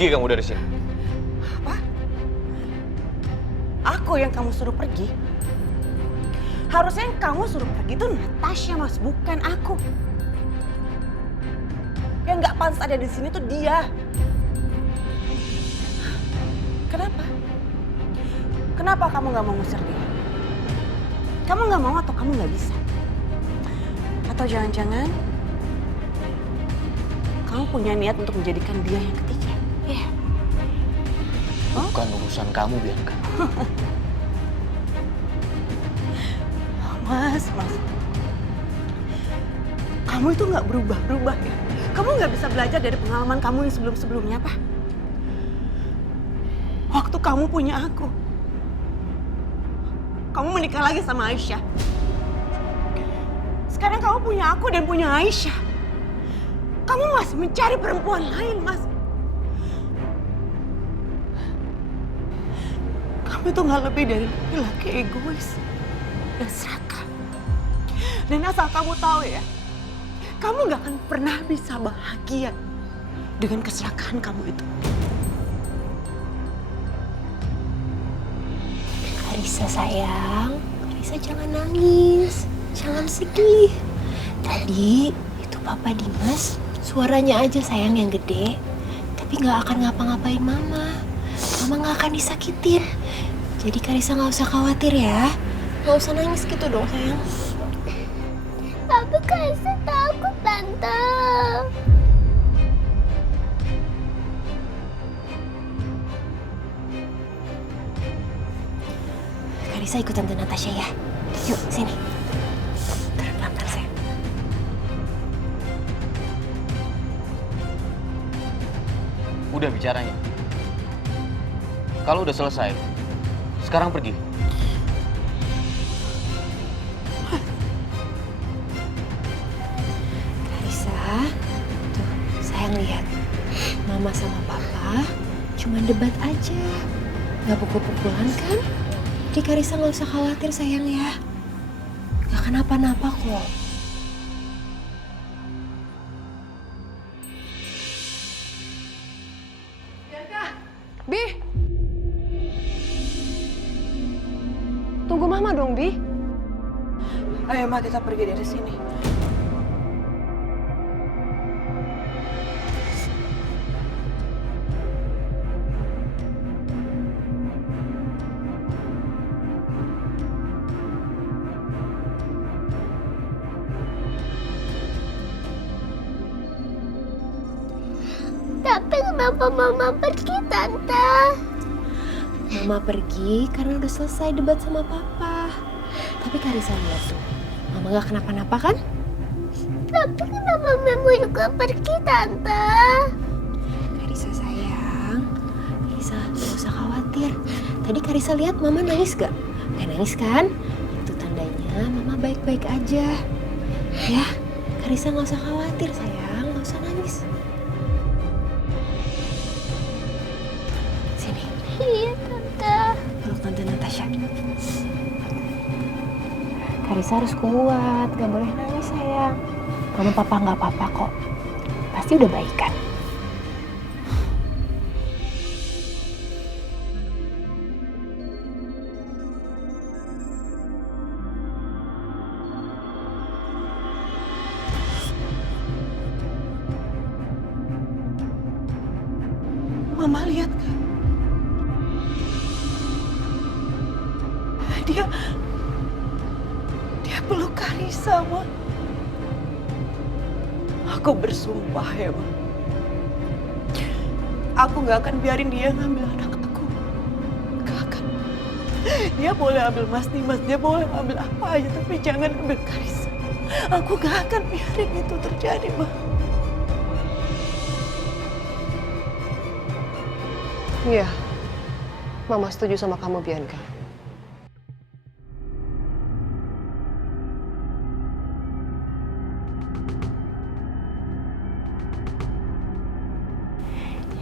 Pergi kamu dari sini. Apa? Aku yang kamu suruh pergi? Harusnya yang kamu suruh pergi itu Natasha, Mas, bukan aku. Yang nggak pantas ada di sini tuh dia. Kenapa? Kenapa kamu nggak mau ngusir dia? Kamu nggak mau atau kamu nggak bisa? Atau jangan-jangan kamu punya niat untuk menjadikan dia yang ketiga? Iya. Bukan urusan kamu, Bianca. Mas. Kamu itu nggak berubah-berubah ya? Kamu nggak bisa belajar dari pengalaman kamu yang sebelum-sebelumnya, Pak? Waktu kamu punya aku, kamu menikah lagi sama Aisyah. Sekarang kamu punya aku dan punya Aisyah. Kamu masih mencari perempuan lain, Mas. Kamu itu nggak lebih dari laki-laki egois dan serakah. Dan asal kamu tahu ya, kamu nggak akan pernah bisa bahagia dengan keserakahan kamu itu. Karissa sayang, Karissa jangan nangis, jangan sedih. Tadi itu Papa Dimas, suaranya aja sayang yang gede, tapi nggak akan ngapa-ngapain Mama. Mama nggak akan disakitin. Jadi Karissa nggak usah khawatir ya, nggak usah nangis gitu dong sayang. Tapi Karissa takut, Tante. Karissa ikut Tante Natasha ya. Yuk, sini. Turun pelan-pelan sayang. Udah bicaranya. Kalau udah selesai, sekarang pergi. Karissa, tuh sayang lihat. Mama sama Papa cuma debat aja. Gak pukul-pukulan kan? Jadi Karissa gak usah khawatir sayang ya. Gak kenapa-napa kok. Bi! Tunggu Mama dong, Bi. Ayo, Ma, kita pergi dari sini. Tapi kenapa Mama pergi, Tante? Mama pergi karena udah selesai debat sama Papa. Tapi Karissa lihat tuh, Mama gak kenapa-napa kan? Tapi kenapa Mama juga pergi, Tante? Karissa sayang, Karissa gak usah khawatir. Tadi Karissa lihat Mama nangis gak? Gak nangis kan? Itu tandanya Mama baik-baik aja. Ya, Karissa gak usah khawatir sayang, gak usah nangis. Sini, Iya, Tante. peluk Tante Natasha. Karissa harus kuat, gak boleh nangis sayang. Mama Papa gak apa-apa kok, pasti udah baik kan? Mama lihat kan? Dia peluk Karissa, Ma. Aku bersumpah ya, Ma. Aku gak akan biarin dia ngambil anak aku. Gak akan. Dia boleh ambil Mas Dimas, dia boleh ambil apa aja, tapi jangan ambil Karissa. Aku gak akan biarin itu terjadi, Ma. Iya, Mama setuju sama kamu, Bianca.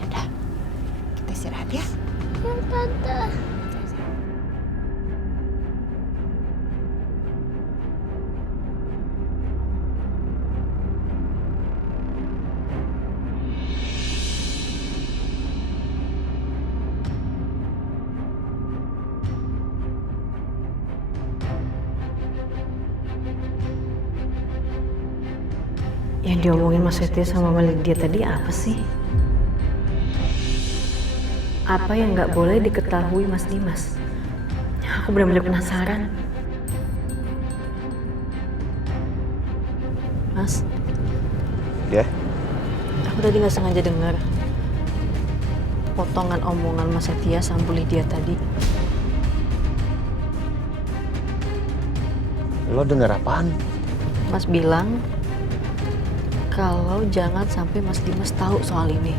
Yaudah, kita istirahat ya. Ya, Tante. Yang diomongin Mas Setia sama Mbak Lydia tadi apa sih? Apa yang nggak boleh diketahui Mas Dimas? Aku benar-benar penasaran. Mas, Ya? aku tadi nggak sengaja dengar potongan omongan Mas Setia sama Bu Lydia tadi. Lo denger apaan? Mas bilang kalau jangan sampai Mas Dimas tahu soal ini.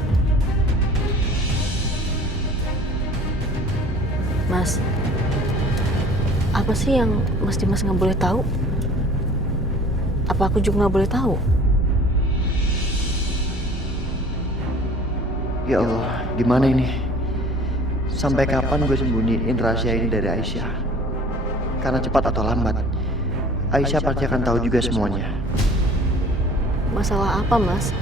Mas, apa sih yang Mas Dimas nggak boleh tahu? Apa aku juga nggak boleh tahu? Ya Allah, gimana ini? Sampai kapan gue sembunyiin rahasia ini dari Aisyah? Karena cepat atau lambat, Aisyah pasti akan tahu juga semuanya. Masalah apa, Mas?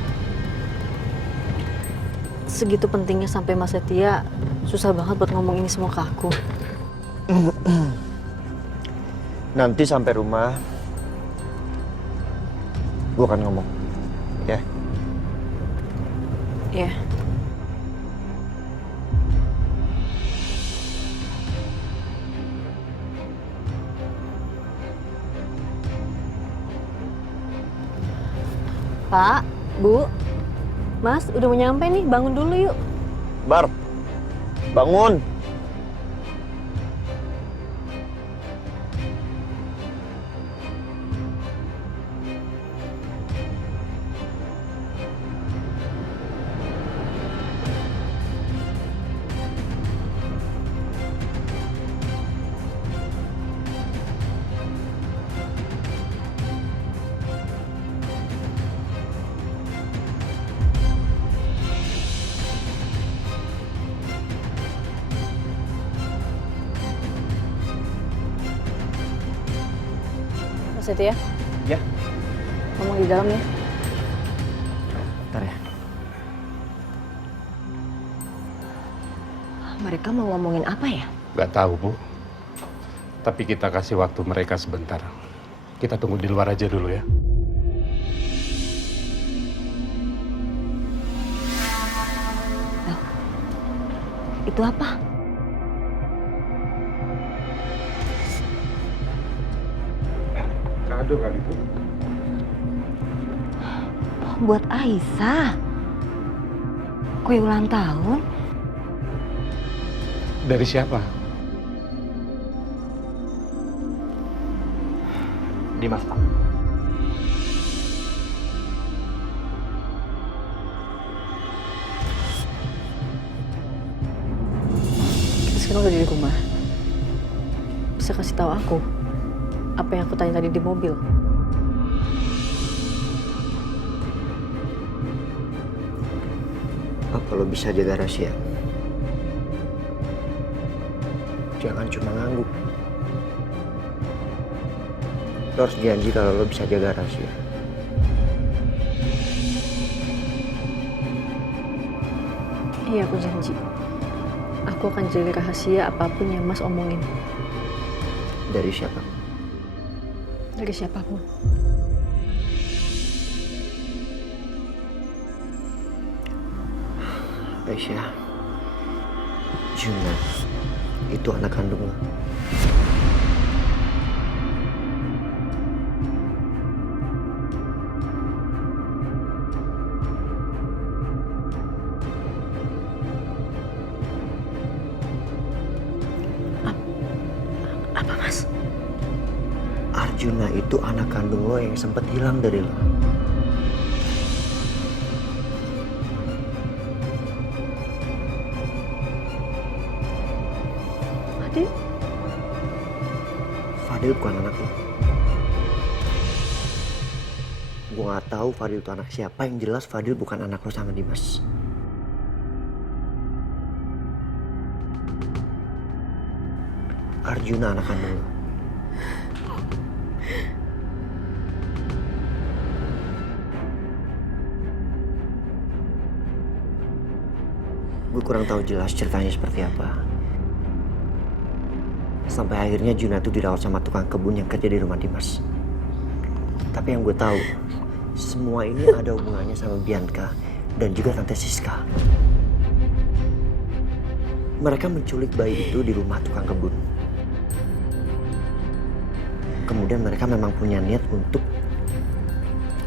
Segitu pentingnya sampai Mas Setia susah banget buat ngomong ini semua ke aku. Nanti sampai rumah, gue akan ngomong. Ya? Ya. Pak, Bu, Mas, udah mau nyampe nih, bangun dulu yuk. Bar, bangun! Mas Setia, Ya? ngomong di dalam ya. Bentar ya. Mereka mau ngomongin apa ya? Gak tahu, Bu. Tapi kita kasih waktu mereka sebentar. Kita tunggu di luar aja dulu ya. Itu apa? Kado kali, Bu. Buat Aisyah. Kue ulang tahun? Dari siapa? Dimas, Pak. Kita sekarang udah di rumah. Bisa kasih tahu aku apa yang aku tanya tadi di mobil? Apa lo bisa jaga rahasia? Jangan cuma ngangguk. Lo harus janji kalau lo bisa jaga rahasia. Iya, aku janji. Aku akan jaga rahasia apapun yang Mas omongin. Dari siapa? Dari siapapun. Aisyah, Juna itu anak kandung lo. Apa, Mas? Arjuna itu anak kandung lo yang sempat hilang dari lo. Fadil? Fadil bukan anak lo. Gue gak tahu Fadil itu anak siapa. Yang jelas Fadil bukan anak lo sama Dimas. Arjuna anak kandung lo. Gue kurang tahu jelas ceritanya seperti apa. Sampai akhirnya Juna tuh dirawat sama tukang kebun yang kerja di rumah Dimas. Tapi yang gue tahu, semua ini ada hubungannya sama Bianca dan juga Tante Siska. Mereka menculik bayi itu di rumah tukang kebun. Kemudian mereka memang punya niat untuk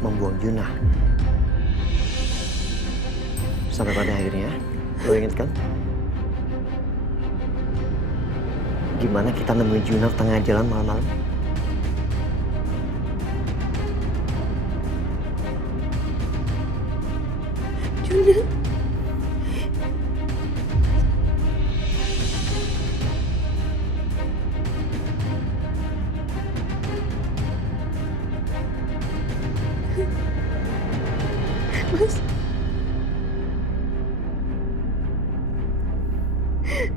membuang Juna. Sampai pada akhirnya, lo inget kan? Gimana kita nemuin Juna tengah jalan malam-malam? Juna. Mas.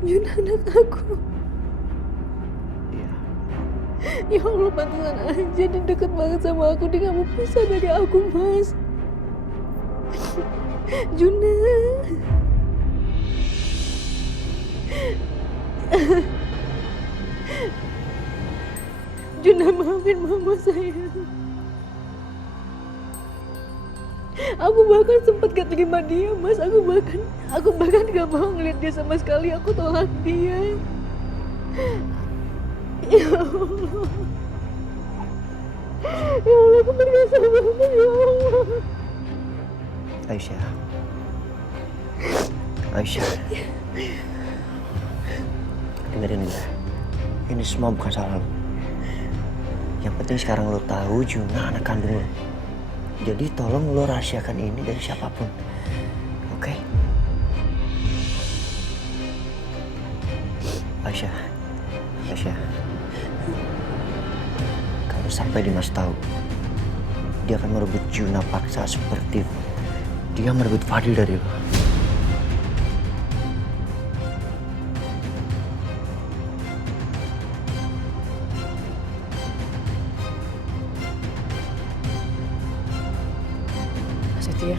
Juna anak aku. Iya. Ya Allah, pantesan aja dia deket banget sama aku. Dia gak mau pisah dari aku, Mas. Juna. Juna, maafin mama sayang. Aku bahkan sempat gak terima dia, Mas. Aku bahkan gak mau ngeliat dia sama sekali. Aku tolak dia. Ya Allah. Ya Allah, aku berdosa banget, ya Allah. Aisyah. Dengerin gue. Ini semua bukan salah lo. Yang penting sekarang lo tahu Juna anak kandung lo. Jadi tolong lo rahasiakan ini dari siapapun. Oke? Aisyah. Kalau sampai Dimas tahu, dia akan merebut Juna paksa seperti dia merebut Fadil dari lo. Setia.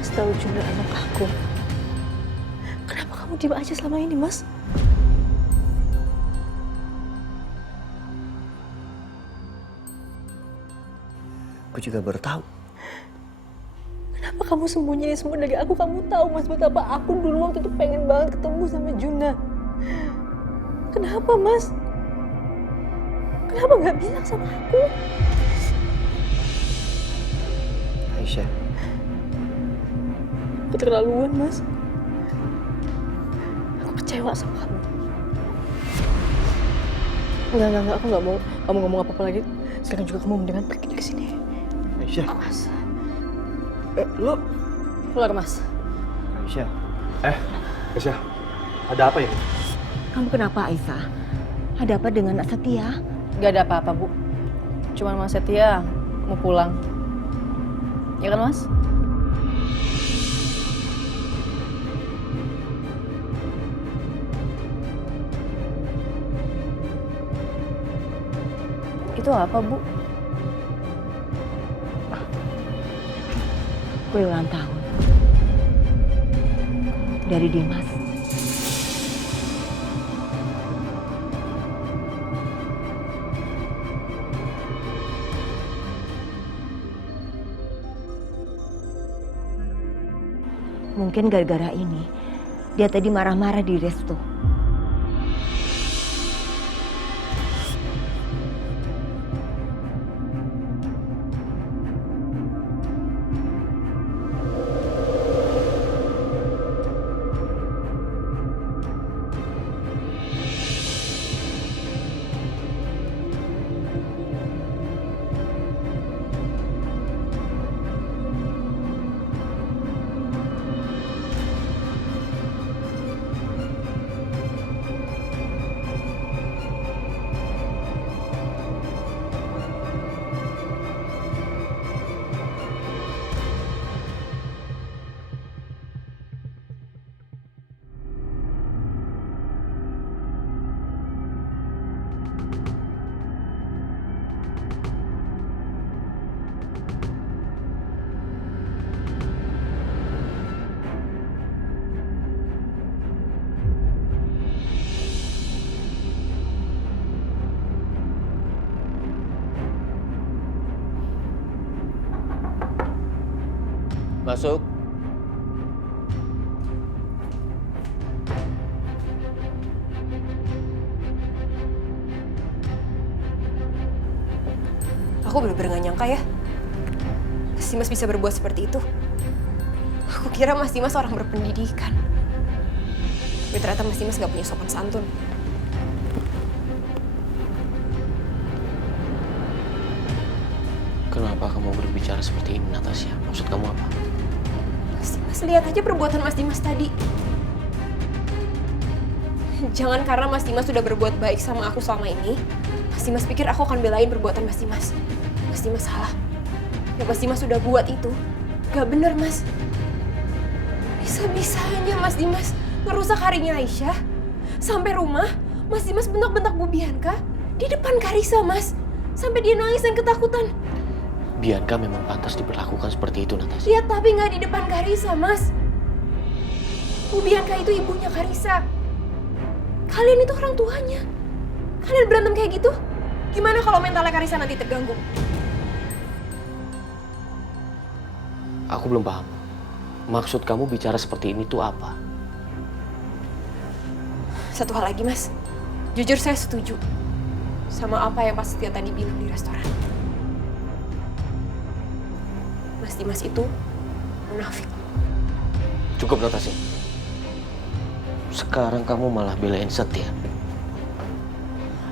Mas tahu Juna anak aku. Kenapa kamu diam aja selama ini, Mas? Aku juga baru tahu. Kenapa kamu sembunyiin semua dari aku? Kamu tahu, Mas, betapa aku dulu waktu itu pengen banget ketemu sama Juna. Kenapa, Mas? Kenapa nggak bilang sama aku? Aisyah, Keterlaluan, Mas. Aku kecewa sama kamu. Enggak, aku nggak mau kamu ngomong apa-apa lagi. Sekarang juga kamu mendingan pergi dari sini. Aisyah. Mas. Lo? Keluar, Mas. Aisyah. Aisyah, ada apa ini? Kamu kenapa, Aisyah? Ada apa dengan Nak Setia? Gak ada apa-apa, Bu. Cuman Mas Setia mau pulang. Ya kan, Mas? Itu apa, Bu? Kue ulang tahun. Dari Dimas. Mungkin gara-gara ini, dia tadi marah-marah di resto. Masuk. Aku bener-bener gak nyangka ya, Mas Dimas bisa berbuat seperti itu. Aku kira Mas Dimas orang berpendidikan. Tapi ternyata Mas Dimas gak punya sopan santun. Kenapa kamu berbicara seperti ini, Natasha? Maksud kamu apa? Mas Dimas, lihat aja perbuatan Mas Dimas tadi. Jangan karena Mas Dimas sudah berbuat baik sama aku selama ini, Mas Dimas pikir aku akan belain perbuatan Mas Dimas. Mas Dimas salah. Yang Mas Dimas sudah buat itu gak bener, Mas. Bisa-bisanya Mas Dimas ngerusak harinya Aisyah. Sampai rumah, Mas Dimas bentak-bentak Bu Bianca di depan Karissa, Mas. Sampai dia nangis dan ketakutan. Bianca memang pantas diperlakukan seperti itu, Natasha. Lihat, tapi nggak di depan Karissa, Mas. Bu Bianca itu ibunya Karissa. Kalian itu orang tuanya. Kalian berantem kayak gitu? Gimana kalau mentalnya Karissa nanti terganggu? Aku belum paham. Maksud kamu bicara seperti ini tuh apa? Satu hal lagi, Mas. Jujur saya setuju sama apa yang Pak Setia tadi bilang di restoran. Mas Dimas itu munafik. Cukup, Natasha. Sekarang kamu malah belain Setia.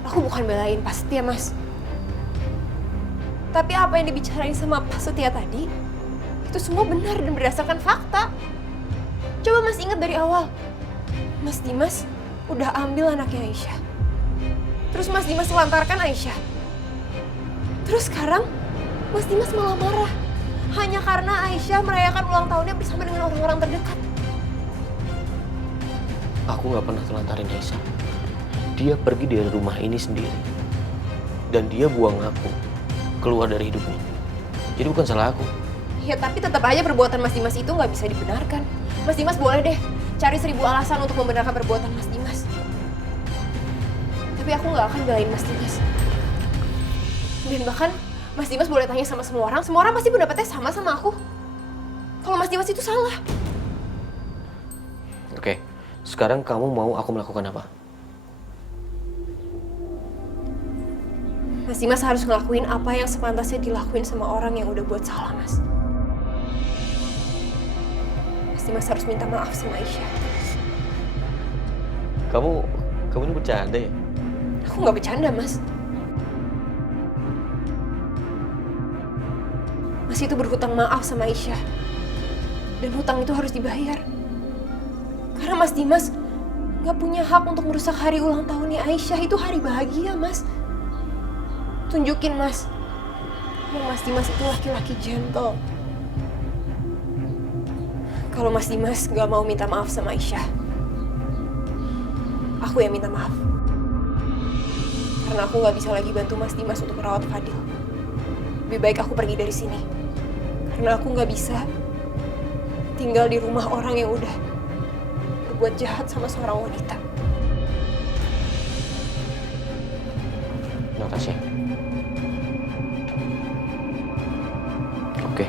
Aku bukan belain Pak Setia, Mas. Tapi apa yang dibicarain sama Pak Setia tadi, itu semua benar dan berdasarkan fakta. Coba Mas ingat dari awal. Mas Dimas udah ambil anaknya Aisyah. Terus Mas Dimas telantarkan Aisyah. Terus sekarang Mas Dimas malah marah. Hanya karena Aisyah merayakan ulang tahunnya bersama dengan orang-orang terdekat. Aku nggak pernah telantarin Aisyah. Dia pergi dari rumah ini sendiri. Dan dia buang aku keluar dari hidupnya. Jadi bukan salah aku. Ya tapi tetap aja perbuatan Mas Dimas itu nggak bisa dibenarkan. Mas Dimas boleh deh cari 1000 alasan untuk membenarkan perbuatan Mas Dimas. Tapi aku nggak akan belain Mas Dimas. Dan bahkan Mas Dimas boleh tanya sama semua orang pasti pendapatnya sama aku. Kalau Mas Dimas itu salah. Oke, sekarang kamu mau aku melakukan apa? Mas Dimas harus ngelakuin apa yang sepantasnya dilakuin sama orang yang udah buat salah, Mas. Mas Dimas harus minta maaf sama Aisyah. Kamu ini bercanda ya? Aku nggak bercanda, Mas. Mas itu berhutang maaf sama Aisyah. Dan hutang itu harus dibayar. Karena Mas Dimas nggak punya hak untuk merusak hari ulang tahunnya Aisyah. Itu hari bahagia, Mas. Tunjukin, Mas. Yang Mas Dimas itu laki-laki gentle. Kalau Mas Dimas nggak mau minta maaf sama Aisyah, aku yang minta maaf. Karena aku nggak bisa lagi bantu Mas Dimas untuk merawat Fadil. Lebih baik aku pergi dari sini. Karena aku nggak bisa tinggal di rumah orang yang udah berbuat jahat sama seorang wanita. Natasha. Oke.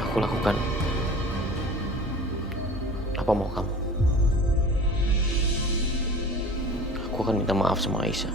Aku lakukan apa mau kamu. Aku akan minta maaf sama Aisyah.